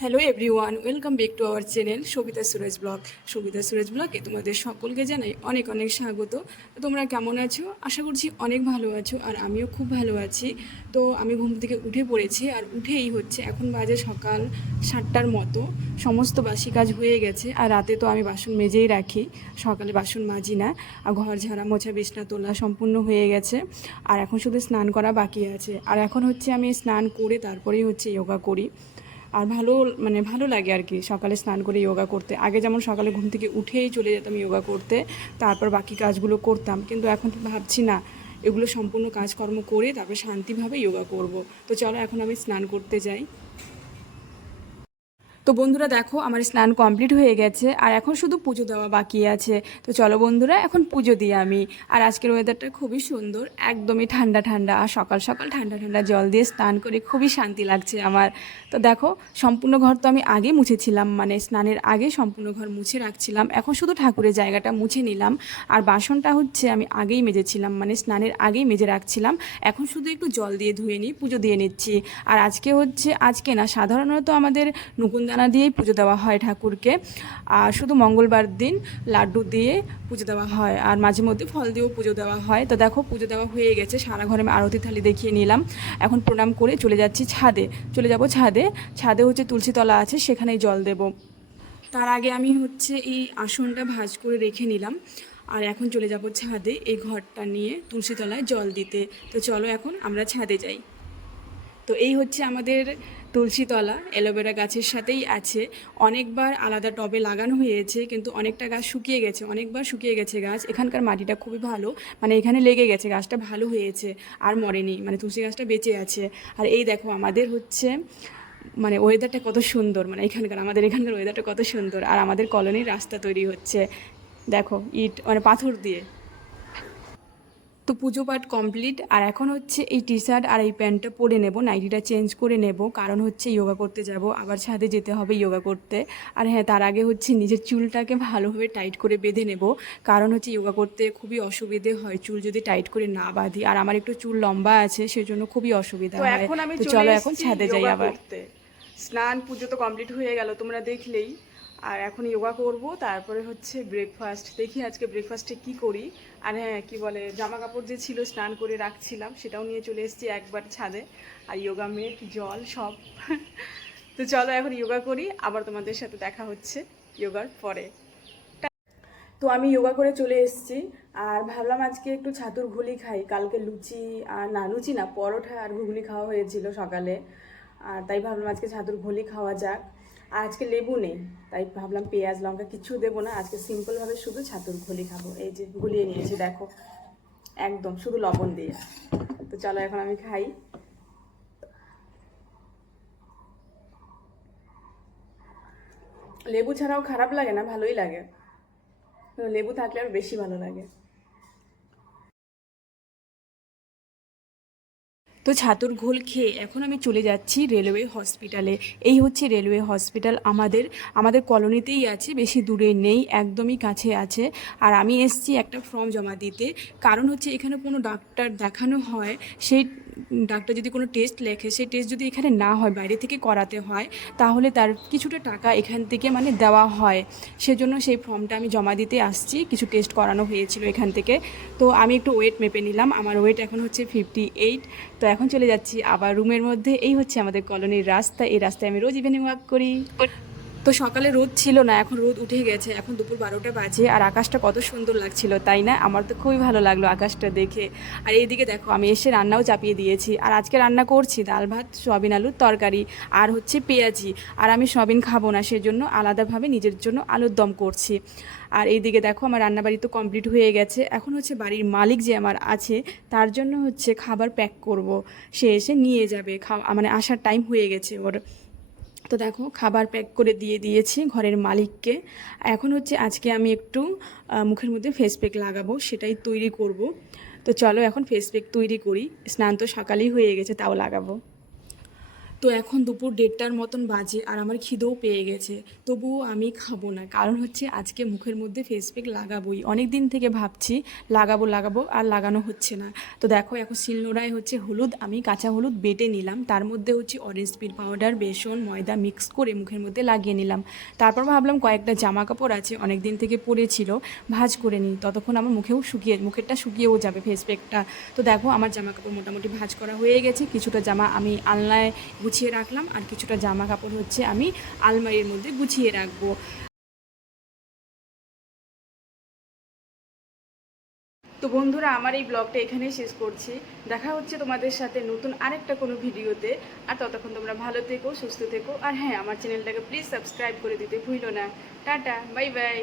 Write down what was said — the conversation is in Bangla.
Hello everyone, welcome back to our channel Savita Suresh blog. Savita Suresh ব্লগে তোমাদের সকলকে জানাই অনেক অনেক স্বাগত। তোমরা কেমন আছো? আশা করছি অনেক ভালো আছো, আর আমিও খুব ভালো আছি। তো আমি ঘুম থেকে উঠে পড়েছি, আর উঠেই হচ্ছে এখন বাজে সকাল 7টার মতো। সমস্ত বাসি কাজ হয়ে গেছে, আর রাতে তো আমি বাসন মেজেই রাখি, সকালে বাসন মাজি না। আর ঘর ঝাড়া মোছা বিছনা তোলা সম্পূর্ণ হয়ে গেছে, আর এখন শুধু স্নান করা বাকি আছে। আর এখন হচ্ছে আমি স্নান করে তারপরেই হচ্ছে যোগা করি। আর ভালো লাগে আর কি সকালে স্নান করে যোগা করতে। আগে যেমন সকালে ঘুম থেকে উঠেই চলে যেতাম যোগা করতে, তারপর বাকি কাজগুলো করতাম, কিন্তু এখন ভাবছি না, এগুলো সম্পূর্ণ কাজকর্ম করে তারপর শান্তিভাবে যোগা করব। তো চলো এখন আমি স্নান করতে যাই। তো বন্ধুরা দেখো, আমার স্নান কমপ্লিট হয়ে গেছে, আর এখন শুধু পুজো দেওয়া বাকি আছে। তো চলো বন্ধুরা, এখন পুজো দিই আমি। আর আজকের ওয়েদারটা খুবই সুন্দর, একদমই ঠান্ডা ঠান্ডা, আর সকাল সকাল ঠান্ডা ঠান্ডা জল দিয়ে স্নান করে খুবই শান্তি লাগছে আমার। তো দেখো, সম্পূর্ণ ঘর তো আমি আগে মুছেছিলাম, মানে স্নানের আগে সম্পূর্ণ ঘর মুছে রাখছিলাম। এখন শুধু ঠাকুরের জায়গাটা মুছে নিলাম, আর বাসনটা হচ্ছে আমি আগেই মেজেছিলাম, মানে স্নানের আগেই মেজে রাখছিলাম। এখন শুধু একটু জল দিয়ে ধুয়ে নিই, পুজো দিয়ে নিচ্ছি। আর আজকে না, সাধারণত আমাদের নকুনদানা দিয়েই পুজো দেওয়া হয় ঠাকুরকে। আর শুধু মঙ্গলবার দিন লাড্ডু দিয়ে পুজো দেওয়া হয়, আর মাঝে মধ্যে ফল দিয়েও পুজো দেওয়া হয়। তো দেখো, পুজো দেওয়া হয়ে গেছে, সারা ঘরে আমি আরতি থালি দেখিয়ে নিলাম। এখন প্রণাম করে চলে যাচ্ছি ছাদে, চলে যাব ছাদে। ছাদে হচ্ছে তুলসীতলা আছে, সেখানেই জল দেব। তার আগে আমি হচ্ছে এই আসনটা ভাঁজ করে রেখে নিলাম, আর এখন চলে যাব ছাদে এই ঘরটা নিয়ে তুলসীতলায় জল দিতে। তো চলো এখন আমরা ছাদে যাই। তো এই হচ্ছে আমাদের তুলসীতলা, অ্যালোভেরা গাছের সাথেই আছে। অনেকবার আলাদা টবে লাগানো হয়েছে, কিন্তু অনেকটা গাছ শুকিয়ে গেছে, অনেকবার শুকিয়ে গেছে গাছ। এখানকার মাটিটা খুবই ভালো, মানে এখানে লেগে গেছে, গাছটা ভালো হয়েছে, আর মরেনি, মানে তুলসী গাছটা বেঁচে আছে। আর এই দেখো আমাদের হচ্ছে মানে ওয়েদারটা কত সুন্দর, মানে আমাদের এখানকার ওয়েদারটা কত সুন্দর। আর আমাদের কলোনির রাস্তা তৈরি হচ্ছে, দেখো ইট মানে পাথর দিয়ে। তো পুজো পাঠ কমপ্লিট, আর এখন হচ্ছে এই টি শার্ট আর এই প্যান্টটা পরে নেব, নাইটিটা চেঞ্জ করে নেব, কারণ হচ্ছে যোগা করতে যাব, আবার ছাদে যেতে হবে যোগা করতে। আর হ্যাঁ, তার আগে হচ্ছে নিজের চুলটাকে ভালোভাবে টাইট করে বেঁধে নেব, কারণ হচ্ছে যোগা করতে খুবই অসুবিধে হয় চুল যদি টাইট করে না বাঁধি। আর আমার একটু চুল লম্বা আছে, সেজন্য খুবই অসুবিধা তো হয়। এখন আমি তো চলে চলো এখন এসেছি ছাদে যাই যোগা আবার। করতে। স্নান পুজো তো কমপ্লিট হয়ে গেল তোমরা দেখলেই। আর এখন যোগা করব, তারপরে হচ্ছে ব্রেকফাস্ট। দেখি আজকে ব্রেকফাস্টে কি করি। আর হ্যাঁ, কি বলে, জামা কাপড় যে ছিল স্নান করে রাখছিলাম, সেটাও নিয়ে চলে এসেছি একবার ছাদে। আর যোগা মেট, জল সব। তো চলো এখন যোগা করি, আবার তোমাদের সাথে দেখা হচ্ছে যোগার পরে। তো আমি যোগা করে চলে এসেছি, আর ভাবলাম আজকে একটু ছাতুর ঘুলি খাই। কালকে লুচি, আর না লুচি না, পরোটা আর ঘুগনি খাওয়া হয়েছিল সকালে। আর তাই ভাবলাম আজকে ছাতুর ঘুলি খাওয়া যাক। আর আজকে লেবু নেই, তাই ভাবলাম পেঁয়াজ লঙ্কা কিছু দেবো না, আজকে সিম্পলভাবে শুধু ছাতুর ঘুলি খাবো। এই যে গুলিয়ে নিয়েছি দেখো, একদম শুধু লবণ দিয়ে। তো চলো এখন আমি খাই। লেবু ছাড়াও খারাপ লাগে না, ভালোই লাগে, লেবু থাকলে আর বেশি ভালো লাগে। তো ছাতুর ঘোল খেয়ে এখন আমি চলে যাচ্ছি রেলওয়ে হসপিটালে। এই হচ্ছে রেলওয়ে হসপিটাল, আমাদের আমাদের কলোনিতেই আছে, বেশি দূরে নেই, একদমই কাছে আছে। আর আমি এসছি একটা ফর্ম জমা দিতে, কারণ হচ্ছে এখানে কোনো ডাক্তার দেখানো হয়, সেই ডাক্তার যদি কোনো টেস্ট লেখে, সেই টেস্ট যদি এখানে না হয়, বাইরে থেকে করাতে হয়, তাহলে তার কিছুটা টাকা এখান থেকে মানে দেওয়া হয়। সেজন্য সেই ফর্মটা আমি জমা দিতে আসছি, কিছু টেস্ট করানো হয়েছিল এখান থেকে। তো আমি একটু ওয়েট মেপে নিলাম, আমার ওয়েট এখন হচ্ছে 58। তো এখন চলে যাচ্ছি আবার রুমের মধ্যে। এই হচ্ছে আমাদের কলোনির রাস্তা, এই রাস্তায় আমি রোজ ইভিনিং ওয়াক করি। তো সকালে রোদ ছিল না, এখন রোদ উঠে গেছে, এখন দুপুর 12টা বাজে, আর আকাশটা কত সুন্দর লাগছিল তাই না? আমার তো খুবই ভালো লাগলো আকাশটা দেখে। আর এইদিকে দেখো, আমি এসে রান্নাও চাপিয়ে দিয়েছি, আর আজকে রান্না করছি ডাল ভাত, সয়াবিন আলুর তরকারি, আর হচ্ছে পেঁয়াজি। আর আমি সয়াবিন খাবো না, সেজন্য আলাদাভাবে নিজের জন্য আলুর দম করছি। আর এইদিকে দেখো, আমার রান্নাবাড়ি তো কমপ্লিট হয়ে গেছে, এখন হচ্ছে বাড়ির মালিক যে আমার আছে, তার জন্য হচ্ছে খাবার প্যাক করব। সে এসে নিয়ে যাবে, মানে আসার টাইম হয়ে গেছে ওর। তো দেখো, খাবার প্যাক করে দিয়ে দিয়েছি ঘরের মালিককে। এখন হচ্ছে আজকে আমি একটু মুখের মধ্যে ফেস প্যাক লাগাবো, সেটাই তৈরি করব। তো চলো এখন ফেস প্যাক তৈরি করি, স্নান তো সকালেই হয়ে গেছে, তাও লাগাবো। তো এখন দুপুর 1:30টার মতন বাজে আর আমার খিদেও পেয়ে গেছে, তবুও আমি খাবো না, কারণ হচ্ছে আজকে মুখের মধ্যে ফেস প্যাক লাগাবোই। অনেক দিন থেকে ভাবছি লাগাবো লাগাবো, আর লাগানো হচ্ছে না। তো দেখো এখন শিলনোড়ায় হচ্ছে হলুদ, আমি কাঁচা হলুদ বেটে নিলাম, তার মধ্যে হচ্ছে অরেঞ্জ পিল পাউডার, বেসন, ময়দা মিক্স করে মুখের মধ্যে লাগিয়ে নিলাম। তারপর ভাবলাম কয়েকটা জামা কাপড় আছে অনেক দিন থেকে পরেছিল, ভাঁজ করে নিই, ততক্ষণ আমার মুখেরটা শুকিয়েও যাবে ফেস প্যাকটা। তো দেখো আমার জামা কাপড় মোটামুটি ভাঁজ করা হয়ে গেছে, কিছুটা জামা আমি আলনায় গুছিয়ে রাখলাম আর কিছুটা জামা কাপড় হচ্ছে আমি আলমারির মধ্যে গুছিয়ে রাখবো। তো বন্ধুরা, আমার এই ব্লগটা এখানেই শেষ করছি। দেখা হচ্ছে তোমাদের সাথে নতুন আরেকটা কোনো ভিডিওতে। আর ততক্ষণ তোমরা ভালো থেকো, সুস্থ থেকো, আর হ্যাঁ, আমার চ্যানেলটাকে প্লিজ সাবস্ক্রাইব করে দিতে ভুলো না। Tata, bye bye.